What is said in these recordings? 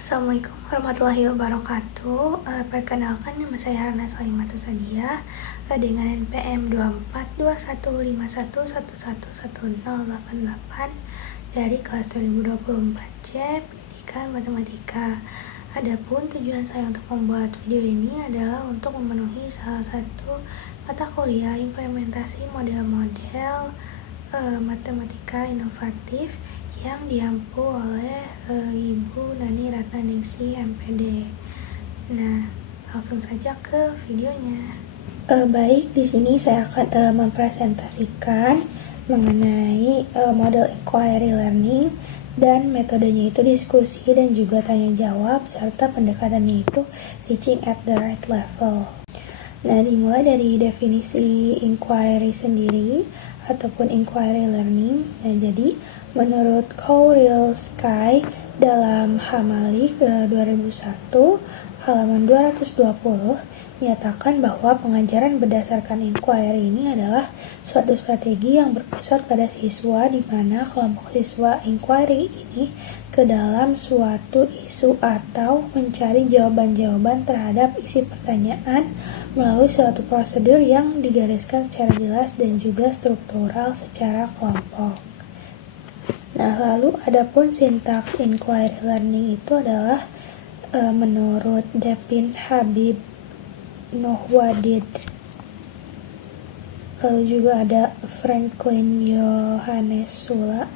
Assalamualaikum warahmatullahi wabarakatuh. Perkenalkan, nama saya Harna Salimatus Sadia dengan NPM 242151111088 dari kelas 2024C Pendidikan Matematika. Adapun tujuan saya untuk membuat video ini adalah untuk memenuhi salah satu mata kuliah implementasi model-model matematika inovatif yang diampu oleh Ibu Nani Ratnaningsih MPD. Nah, langsung saja ke videonya. Baik, di sini saya akan mempresentasikan mengenai model inquiry learning dan metodenya itu diskusi dan juga tanya jawab, serta pendekatannya itu teaching at the right level. Nah, dimulai dari definisi inquiry sendiri ataupun inquiry learning. Nah, jadi menurut Kaurilsky dalam Hamalik 2001 halaman 220 menyatakan bahwa pengajaran berdasarkan inquiry ini adalah suatu strategi yang berpusat pada siswa, di mana kelompok siswa inquiry ini ke dalam suatu isu atau mencari jawaban-jawaban terhadap isi pertanyaan melalui suatu prosedur yang digariskan secara jelas dan juga struktural secara kelompok. Nah, lalu adapun sintaks inquiry learning itu adalah menurut Depin Habib Nuhwadid, lalu juga ada Franklin Johannes Sula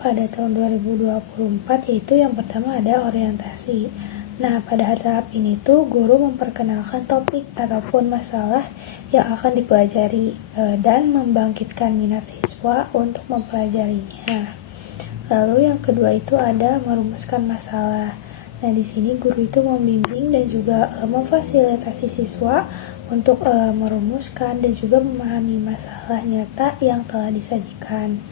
pada tahun 2024, yaitu yang pertama ada orientasi. Nah, pada tahap ini tuh guru memperkenalkan topik ataupun masalah yang akan dipelajari dan membangkitkan minat siswa untuk mempelajarinya. Lalu yang kedua itu ada merumuskan masalah. Nah, di sini guru itu membimbing dan juga memfasilitasi siswa untuk merumuskan dan juga memahami masalah nyata yang telah disajikan.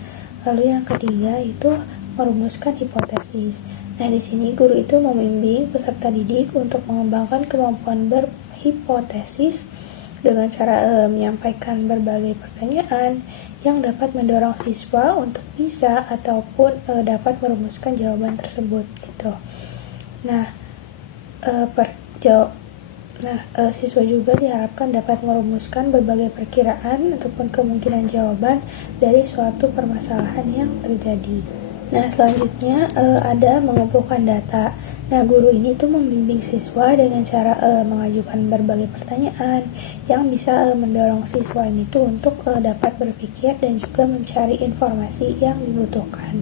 Lalu yang ketiga itu merumuskan hipotesis. Nah, di sini guru itu membimbing peserta didik untuk mengembangkan kemampuan berhipotesis dengan cara menyampaikan berbagai pertanyaan yang dapat mendorong siswa untuk bisa ataupun dapat merumuskan jawaban tersebut gitu. Nah, siswa juga diharapkan dapat merumuskan berbagai perkiraan ataupun kemungkinan jawaban dari suatu permasalahan yang terjadi. Nah, selanjutnya ada mengumpulkan data. Nah, guru ini tuh membimbing siswa dengan cara mengajukan berbagai pertanyaan yang bisa mendorong siswa ini tuh untuk dapat berpikir dan juga mencari informasi yang dibutuhkan.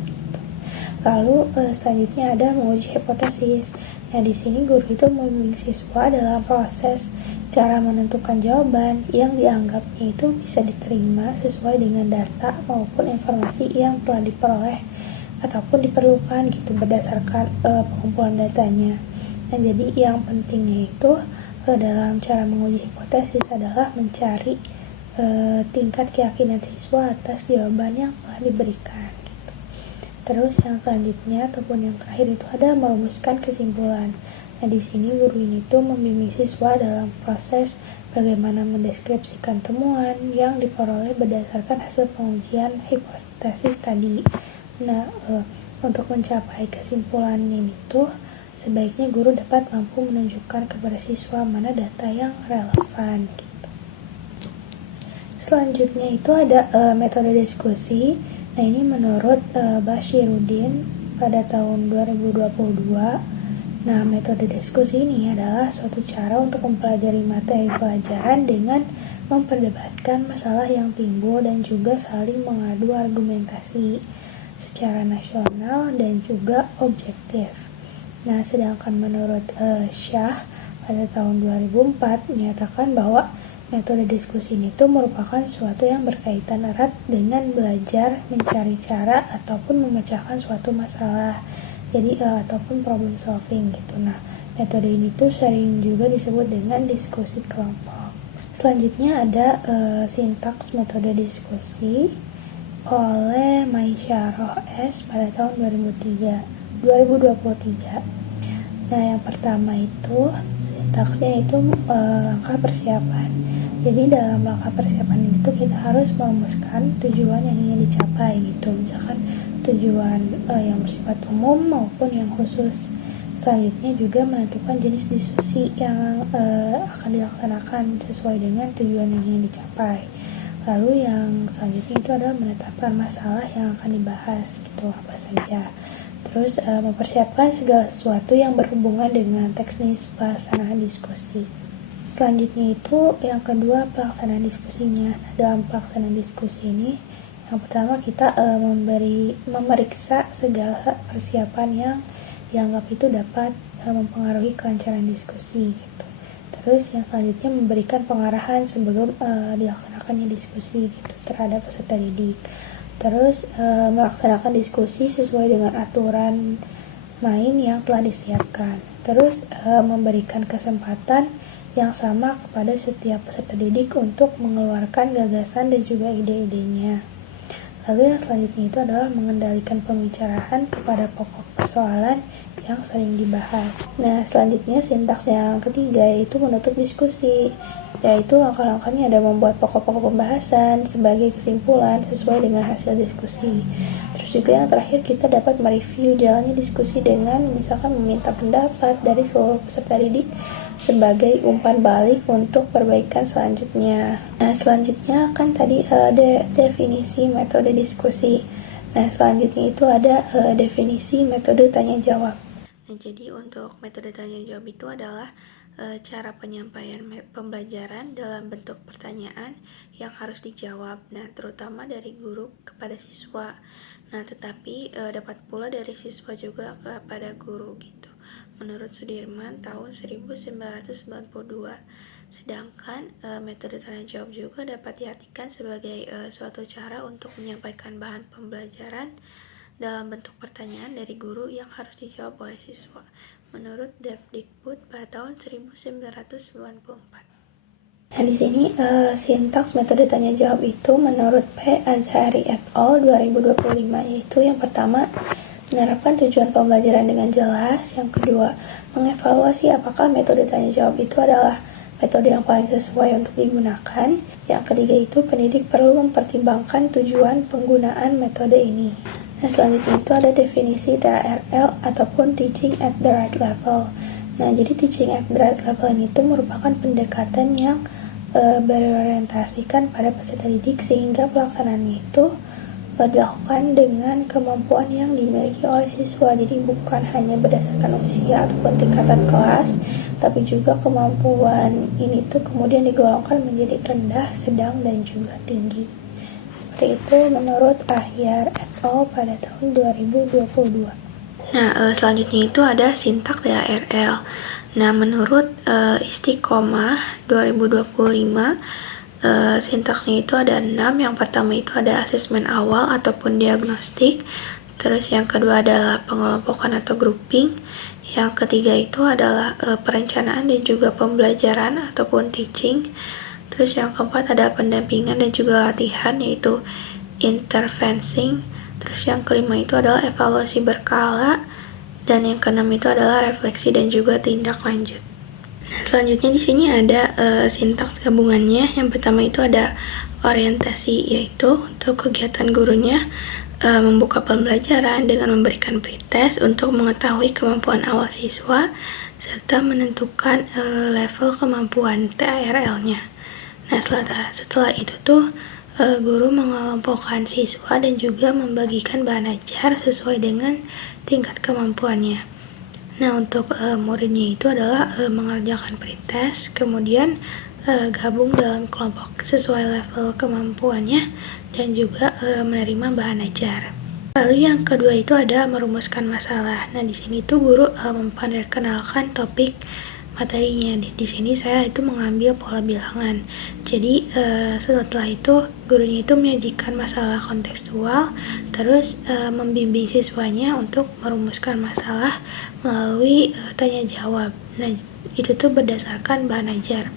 Lalu selanjutnya ada menguji hipotesis. Nah, di sini guru itu membimbing siswa dalam proses cara menentukan jawaban yang dianggapnya itu bisa diterima sesuai dengan data maupun informasi yang telah diperoleh ataupun diperlukan gitu berdasarkan pengumpulan datanya. Nah, jadi yang pentingnya itu dalam cara menguji hipotesis adalah mencari tingkat keyakinan siswa atas jawaban yang telah diberikan. Gitu. Terus yang selanjutnya ataupun yang terakhir itu ada merumuskan kesimpulan. Nah, di sini guru ini tuh membimbing siswa dalam proses bagaimana mendeskripsikan temuan yang diperoleh berdasarkan hasil pengujian hipotesis tadi. Nah, untuk mencapai kesimpulannya itu sebaiknya guru dapat mampu menunjukkan kepada siswa mana data yang relevan gitu. Selanjutnya itu ada metode diskusi. Nah, ini menurut Bashiruddin pada tahun 2022. Nah, metode diskusi ini adalah suatu cara untuk mempelajari materi pelajaran dengan memperdebatkan masalah yang timbul dan juga saling mengadu argumentasi secara nasional dan juga objektif. Nah, sedangkan menurut Shah pada tahun 2004 menyatakan bahwa metode diskusi ini tuh merupakan suatu yang berkaitan erat dengan belajar mencari cara ataupun memecahkan suatu masalah. Jadi ataupun problem solving gitu. Nah, metode ini tuh sering juga disebut dengan diskusi kelompok. Selanjutnya ada sintaks metode diskusi oleh Maisyarah S pada tahun 2023. Nah, yang pertama itu sintaksnya itu langkah persiapan. Jadi dalam langkah persiapan itu kita harus merumuskan tujuan yang ingin dicapai gitu. Misalkan tujuan yang bersifat umum maupun yang khusus. Selanjutnya juga menentukan jenis diskusi yang akan dilaksanakan sesuai dengan tujuan yang ingin dicapai. Lalu yang selanjutnya itu adalah menetapkan masalah yang akan dibahas, gitu, apa saja. Terus mempersiapkan segala sesuatu yang berhubungan dengan teknis pelaksanaan diskusi. Selanjutnya itu yang kedua, pelaksanaan diskusinya. Nah, dalam pelaksanaan diskusi ini, yang pertama kita memeriksa segala persiapan yang dianggap itu dapat mempengaruhi kelancaran diskusi, gitu. Terus yang selanjutnya memberikan pengarahan sebelum dilaksanakannya diskusi, gitu, terhadap peserta didik. Terus melaksanakan diskusi sesuai dengan aturan main yang telah disiapkan. Terus memberikan kesempatan yang sama kepada setiap peserta didik untuk mengeluarkan gagasan dan juga ide-idenya. Lalu yang selanjutnya itu adalah mengendalikan pembicaraan kepada pokok persoalan yang sering dibahas. Nah, selanjutnya sintaks yang ketiga yaitu menutup diskusi, yaitu langkah-langkahnya ada membuat pokok-pokok pembahasan sebagai kesimpulan sesuai dengan hasil diskusi. Terus juga yang terakhir kita dapat mereview jalannya diskusi dengan misalkan meminta pendapat dari seluruh peserta didik sebagai umpan balik untuk perbaikan selanjutnya. Nah, selanjutnya kan tadi ada definisi metode diskusi. Nah, selanjutnya itu ada definisi metode tanya jawab. Nah, jadi untuk metode tanya jawab itu adalah cara penyampaian pembelajaran dalam bentuk pertanyaan yang harus dijawab. Nah, terutama dari guru kepada siswa. Nah, tetapi dapat pula dari siswa juga kepada guru, gitu. Menurut Sudirman tahun 1992. Sedangkan metode tanya jawab juga dapat diartikan sebagai suatu cara untuk menyampaikan bahan pembelajaran dalam bentuk pertanyaan dari guru yang harus dijawab oleh siswa. Menurut Depdikbud pada tahun 1994. Nah, di sini sintaks metode tanya jawab itu menurut P. Azhari et al. 2025, yaitu yang pertama, menerapkan tujuan pembelajaran dengan jelas. Yang kedua, mengevaluasi apakah metode tanya jawab itu adalah metode yang paling sesuai untuk digunakan. Yang ketiga itu, pendidik perlu mempertimbangkan tujuan penggunaan metode ini. Nah, selanjutnya itu ada definisi TRL ataupun Teaching at the Right Level. Nah, jadi Teaching at the Right Level ini itu merupakan pendekatan yang berorientasikan pada peserta didik sehingga pelaksanaannya itu dilakukan dengan kemampuan yang dimiliki oleh siswa. Jadi bukan hanya berdasarkan usia ataupun tingkatan kelas, tapi juga kemampuan ini tuh kemudian digolongkan menjadi rendah, sedang, dan juga tinggi. Seperti itu menurut Ahyar et al. Pada tahun 2022. Nah, selanjutnya itu ada sintaks TRL. Nah, menurut Istiqomah 2025, sintaksnya itu ada 6. Yang pertama itu ada asesmen awal ataupun diagnostik. Terus yang kedua adalah pengelompokan atau grouping. Yang ketiga itu adalah perencanaan dan juga pembelajaran ataupun teaching. Terus yang keempat ada pendampingan dan juga latihan, yaitu intervencing. Terus yang kelima itu adalah evaluasi berkala. Dan yang keenam itu adalah refleksi dan juga tindak lanjut. Nah, selanjutnya di sini ada sintaks gabungannya. Yang pertama itu ada orientasi, yaitu untuk kegiatan gurunya membuka pembelajaran dengan memberikan pretest untuk mengetahui kemampuan awal siswa serta menentukan level kemampuan TRL-nya. Nah, setelah itu tuh guru mengelompokkan siswa dan juga membagikan bahan ajar sesuai dengan tingkat kemampuannya. Nah, untuk muridnya itu adalah mengerjakan pretest, kemudian gabung dalam kelompok sesuai level kemampuannya dan juga menerima bahan ajar. Lalu yang kedua itu ada merumuskan masalah. Nah, di sini tuh guru memperkenalkan topik materinya. Di sini saya itu mengambil pola bilangan. Jadi setelah itu gurunya itu menyajikan masalah kontekstual, terus membimbing siswanya untuk merumuskan masalah melalui tanya jawab. Nah, itu tuh berdasarkan bahan ajar.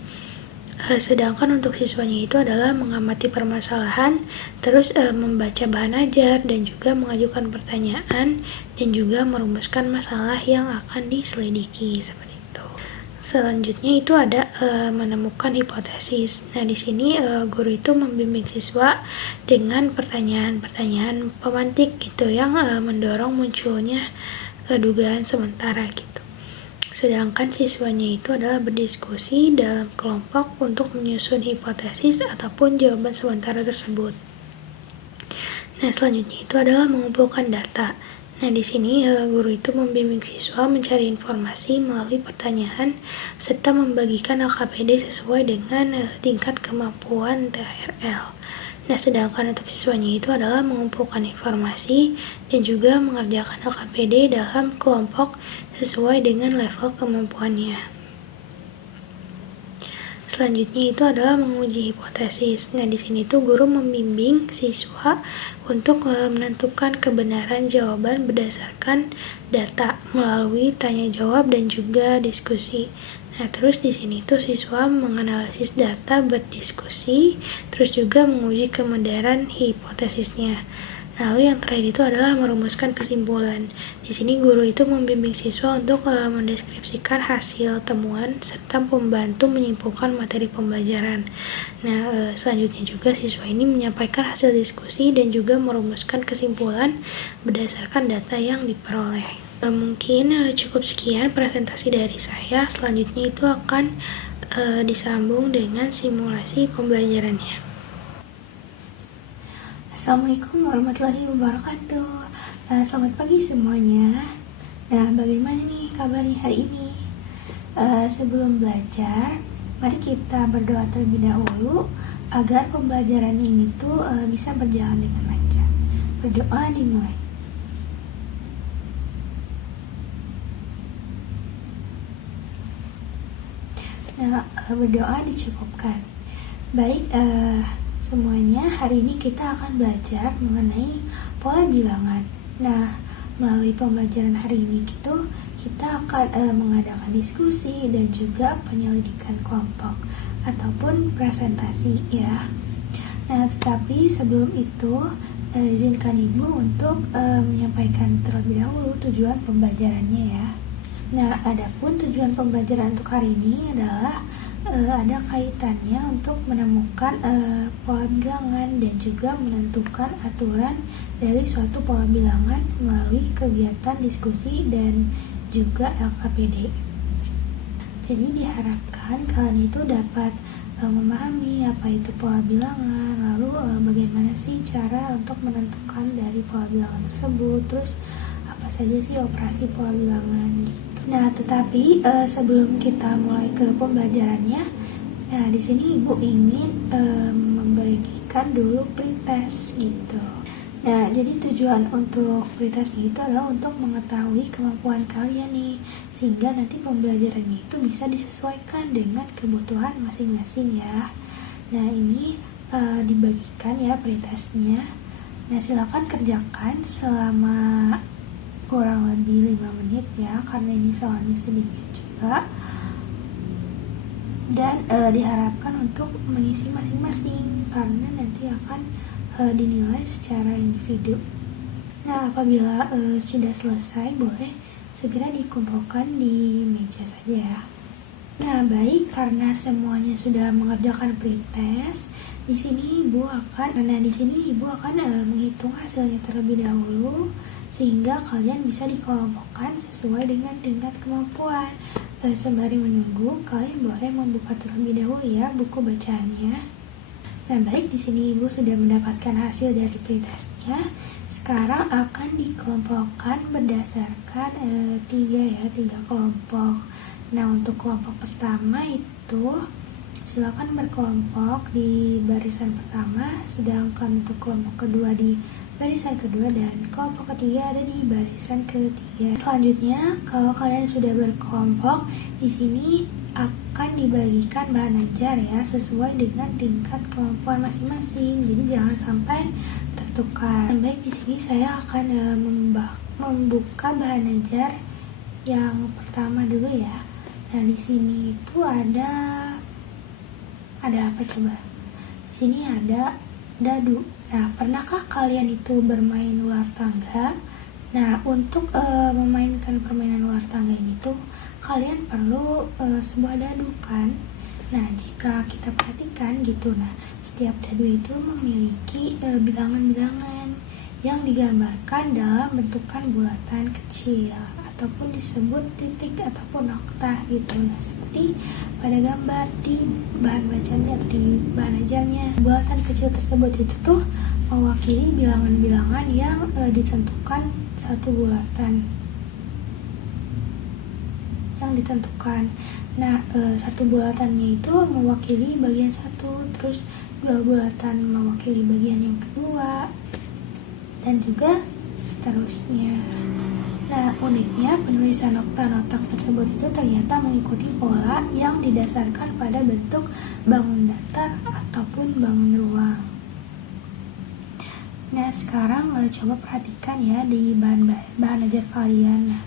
Sedangkan untuk siswanya itu adalah mengamati permasalahan, terus membaca bahan ajar dan juga mengajukan pertanyaan dan juga merumuskan masalah yang akan diselidiki, seperti itu. Selanjutnya itu ada menemukan hipotesis. Nah, di sini guru itu membimbing siswa dengan pertanyaan-pertanyaan pemantik gitu yang mendorong munculnya dugaan sementara gitu. Sedangkan siswanya itu adalah berdiskusi dalam kelompok untuk menyusun hipotesis ataupun jawaban sementara tersebut. Nah, selanjutnya itu adalah mengumpulkan data. Nah, di sini guru itu membimbing siswa mencari informasi melalui pertanyaan serta membagikan LKPD sesuai dengan tingkat kemampuan TRL. Nah, sedangkan untuk siswanya itu adalah mengumpulkan informasi dan juga mengerjakan LKPD dalam kelompok sesuai dengan level kemampuannya. Selanjutnya itu adalah menguji hipotesis. Nah, di sini tuh guru membimbing siswa untuk menentukan kebenaran jawaban berdasarkan data melalui tanya jawab dan juga diskusi. Nah, terus di sini tuh siswa menganalisis data, berdiskusi, terus juga menguji kebenaran hipotesisnya. Lalu yang terakhir itu adalah merumuskan kesimpulan. Di sini guru itu membimbing siswa untuk mendeskripsikan hasil temuan serta membantu menyimpulkan materi pembelajaran. Nah, selanjutnya juga siswa ini menyampaikan hasil diskusi dan juga merumuskan kesimpulan berdasarkan data yang diperoleh. Mungkin cukup sekian presentasi dari saya. Selanjutnya itu akan disambung dengan simulasi pembelajarannya. Assalamualaikum warahmatullahi wabarakatuh. Selamat pagi semuanya. Nah, bagaimana nih kabarnya hari ini? Sebelum belajar, mari kita berdoa terlebih dahulu agar pembelajaran ini tuh bisa berjalan dengan lancar. Berdoa dimulai. Nah, berdoa dicukupkan. Baik, semuanya, hari ini kita akan belajar mengenai pola bilangan. Nah, melalui pembelajaran hari ini kita akan mengadakan diskusi dan juga penyelidikan kelompok ataupun presentasi ya. Nah, tetapi sebelum itu izinkan Ibu untuk menyampaikan terlebih dahulu tujuan pembelajarannya ya. Nah, adapun tujuan pembelajaran untuk hari ini adalah ada kaitannya untuk menemukan pola bilangan dan juga menentukan aturan dari suatu pola bilangan melalui kegiatan diskusi dan juga LKPD. Jadi diharapkan kalian itu dapat memahami apa itu pola bilangan, lalu bagaimana sih cara untuk menentukan dari pola bilangan tersebut, terus apa saja sih operasi pola bilangan gitu. Nah, tetapi sebelum kita mulai ke pembelajarannya, nah di sini Ibu ingin memberikan dulu pretest gitu. Nah, jadi tujuan untuk pretestnya itu adalah untuk mengetahui kemampuan kalian nih, sehingga nanti pembelajarannya itu bisa disesuaikan dengan kebutuhan masing-masing ya. Nah, ini dibagikan ya pretestnya. Nah, silakan kerjakan selama kurang lebih 5 menit ya, karena ini soalnya sedikit juga, dan diharapkan untuk mengisi masing-masing karena nanti akan dinilai secara individu. Nah, apabila sudah selesai, boleh segera dikumpulkan di meja saja ya. Nah, baik, karena semuanya sudah mengerjakan pretest, di sini Ibu akan menghitung hasilnya terlebih dahulu, sehingga kalian bisa dikelompokkan sesuai dengan tingkat kemampuan. Sembari menunggu, kalian boleh membuka terlebih dahulu ya buku bacaannya. Nah, baik, di sini Ibu sudah mendapatkan hasil dari pretestnya. Sekarang akan dikelompokkan berdasarkan tiga kelompok. Nah, untuk kelompok pertama itu silakan berkelompok di barisan pertama, sedangkan untuk kelompok kedua di barisan kedua, dan kelompok ketiga ada di barisan ketiga. Selanjutnya, kalau kalian sudah berkelompok, di sini akan dibagikan bahan ajar ya sesuai dengan tingkat kemampuan masing-masing. Jadi jangan sampai tertukar. Baik, di sini saya akan membuka bahan ajar yang pertama dulu ya. Nah, di sini itu ada apa coba? Di sini ada dadu. Nah, pernahkah kalian itu bermain luar tangga? Nah, untuk memainkan permainan luar tangga ini tuh kalian perlu sebuah dadu kan? Nah, jika kita perhatikan gitu, nah setiap dadu itu memiliki bilangan-bilangan yang digambarkan dalam bentukan bulatan kecil ataupun disebut titik ataupun nokta gitu. Nah, seperti pada gambar di bahan bacaannya atau di bahan ajarnya, bulatan kecil tersebut itu tuh mewakili bilangan-bilangan yang ditentukan satu bulatan yang ditentukan. Nah, satu bulatannya itu mewakili bagian satu, terus dua bulatan mewakili bagian yang kedua, dan juga seterusnya. Nah, uniknya penulisan nokta-nokta tersebut itu ternyata mengikuti pola yang didasarkan pada bentuk bangun datar ataupun bangun ruang. Nah, sekarang coba perhatikan ya di bahan ajar kalian. Nah,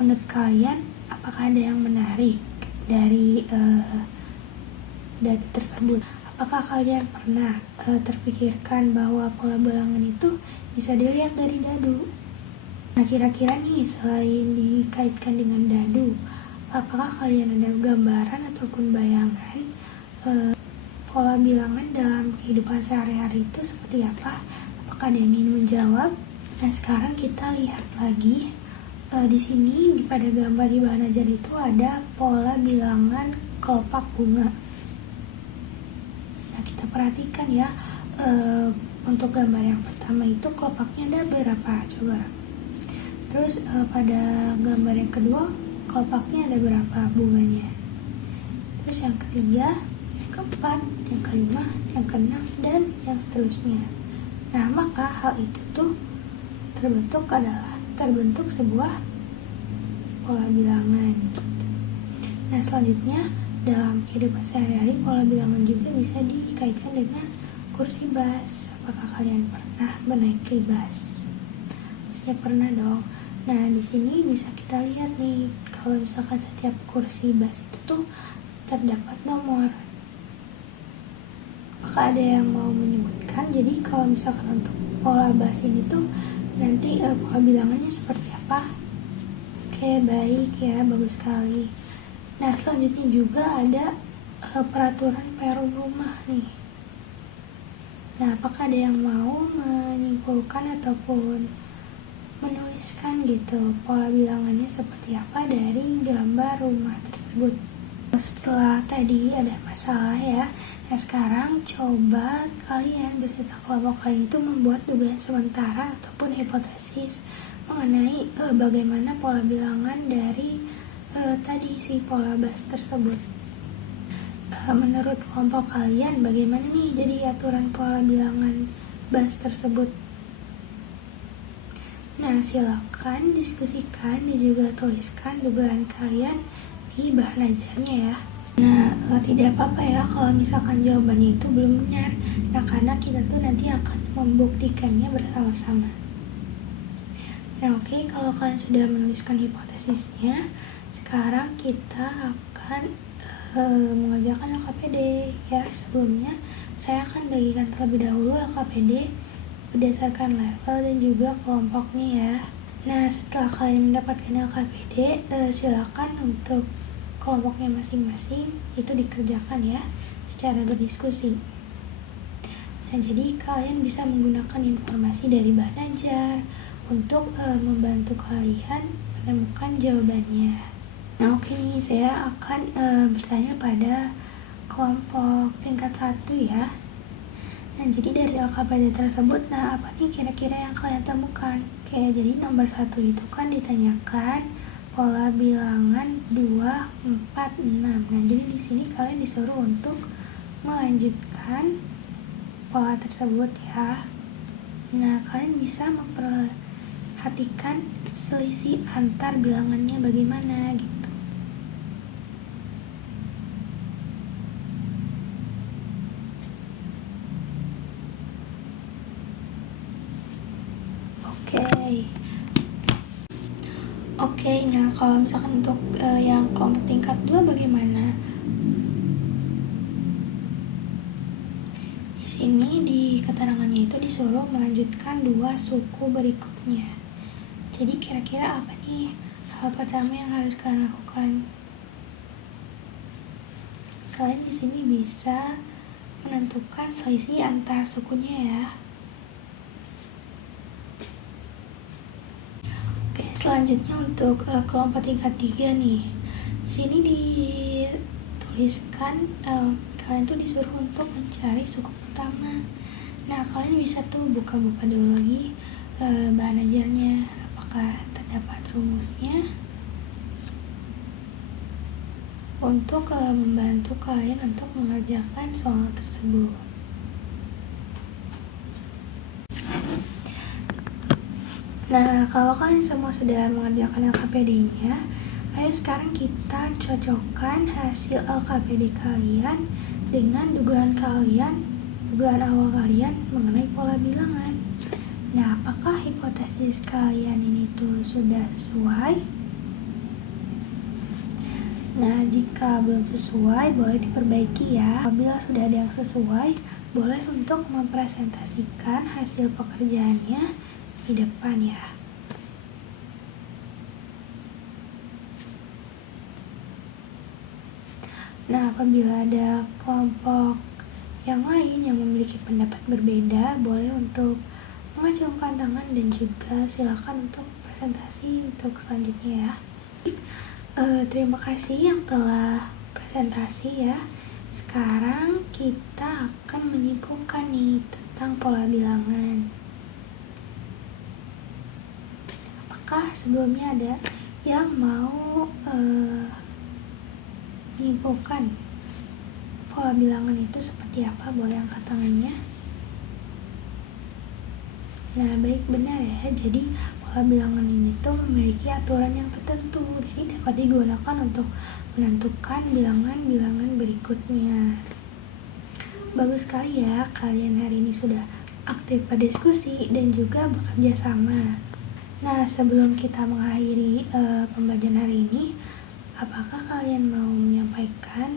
menurut kalian apakah ada yang menarik dari tersebut? Apakah kalian pernah terpikirkan bahwa pola bilangan itu bisa dilihat dari dadu? Nah, kira-kira nih selain dikaitkan dengan dadu, apakah kalian ada gambaran ataupun bayangan pola bilangan dalam kehidupan sehari-hari itu seperti apa? Apakah ada yang ingin menjawab? Nah, sekarang kita lihat lagi di sini pada gambar di bahan ajar itu ada pola bilangan kelopak bunga. Nah, kita perhatikan ya, untuk gambar yang pertama itu kelopaknya ada berapa? Coba. Terus pada gambar yang kedua kelopaknya ada berapa bunganya? Terus yang ketiga, yang keempat, yang kelima, yang keenam, dan yang seterusnya. Nah, maka hal itu tuh terbentuk sebuah pola bilangan. Nah, selanjutnya dalam kehidupan sehari-hari pola bilangan juga bisa dikaitkan dengan kursi bas. Apakah kalian pernah menaiki bas? Pastinya pernah dong. Nah, di sini bisa kita lihat nih, kalau misalkan setiap kursi bas itu tuh terdapat nomor. Apakah ada yang mau menyebutkan? Jadi kalau misalkan untuk pola bas ini tuh nanti pola bilangannya seperti apa? Oke, baik ya, bagus sekali. Nah, selanjutnya juga ada peraturan perum rumah nih. Nah, apakah ada yang mau menyimpulkan ataupun menuliskan gitu pola bilangannya seperti apa dari gambar rumah tersebut? Setelah tadi ada masalah ya, nah sekarang coba kalian beserta kelompok kalian itu membuat dugaan sementara ataupun hipotesis mengenai bagaimana pola bilangan dari tadi si pola bas tersebut. Menurut kelompok kalian bagaimana nih jadi aturan pola bilangan bas tersebut? Nah, silakan diskusikan dan juga tuliskan dugaan kalian di bahan ajarnya ya. Nah, tidak apa-apa ya kalau misalkan jawabannya itu belum benar. Nah, karena kita tuh nanti akan membuktikannya bersama-sama. Nah, oke, kalau kalian sudah menuliskan hipotesisnya, sekarang kita akan mengerjakan LKPD ya. Sebelumnya, saya akan bagikan terlebih dahulu LKPD berdasarkan level dan juga kelompoknya ya. Nah, setelah kalian mendapatkan LKPD, silakan untuk kelompoknya masing-masing itu dikerjakan ya secara berdiskusi. Nah, jadi kalian bisa menggunakan informasi dari bahan ajar untuk membantu kalian menemukan jawabannya. Nah, oke nih, saya akan bertanya pada kelompok tingkat 1 ya. Nah, jadi dari LKPD tersebut, nah apa nih kira-kira yang kalian temukan? Oke, jadi nomor 1 itu kan ditanyakan pola bilangan 2, 4, 6. Nah, jadi di sini kalian disuruh untuk melanjutkan pola tersebut ya. Nah, kalian bisa memperhatikan selisih antar bilangannya bagaimana gitu. Oke, nah kalau misalkan untuk yang kelompok tingkat 2 bagaimana? Di sini di keterangannya itu disuruh melanjutkan 2 suku berikutnya. Jadi kira-kira apa nih hal pertama yang harus kalian lakukan? Kalian di sini bisa menentukan selisih antar sukunya ya. Selanjutnya untuk kelompok tingkat 3 nih. Di sini dituliskan kalian tuh disuruh untuk mencari suku pertama. Nah, kalian bisa tuh buka-buka dulu lagi bahan ajarnya, apakah terdapat rumusnya untuk membantu kalian untuk mengerjakan soal tersebut. Nah, kalau kalian semua sudah mengerjakan LKPD-nya, ayo sekarang kita cocokkan hasil LKPD kalian dengan dugaan awal kalian mengenai pola bilangan. Nah, apakah hipotesis kalian ini tuh sudah sesuai? Nah, jika belum sesuai, boleh diperbaiki ya. Apabila sudah ada yang sesuai, boleh untuk mempresentasikan hasil pekerjaannya di depan ya. Nah, apabila ada kelompok yang lain yang memiliki pendapat berbeda, boleh untuk mengacungkan tangan dan juga silakan untuk presentasi untuk selanjutnya ya. Terima kasih yang telah presentasi ya. Sekarang kita akan menyimpulkan nih tentang pola bilangan. Apakah sebelumnya ada yang mau menyimpulkan pola bilangan itu seperti apa? Boleh angkat tangannya. Nah, baik, benar ya. Jadi pola bilangan ini tuh memiliki aturan yang tertentu, jadi dapat digunakan untuk menentukan bilangan-bilangan berikutnya. Bagus sekali ya, kalian hari ini sudah aktif berdiskusi dan juga bekerja sama. Nah, sebelum kita mengakhiri pembelajaran hari ini, apakah kalian mau menyampaikan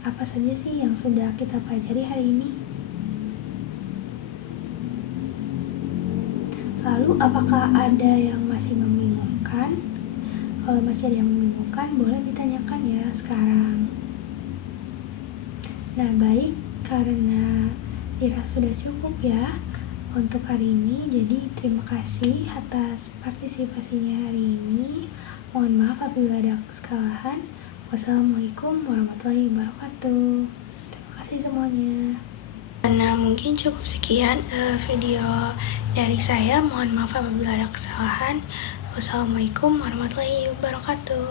apa saja sih yang sudah kita pelajari hari ini? Lalu, apakah ada yang masih membingungkan? Kalau masih ada yang membingungkan, boleh ditanyakan ya sekarang. Nah, baik, karena dirasa sudah cukup ya untuk hari ini, jadi terima kasih atas partisipasinya hari ini. Mohon maaf apabila ada kesalahan. Wassalamualaikum warahmatullahi wabarakatuh. Terima kasih semuanya. Nah, mungkin cukup sekian video dari saya. Mohon maaf apabila ada kesalahan. Wassalamualaikum warahmatullahi wabarakatuh.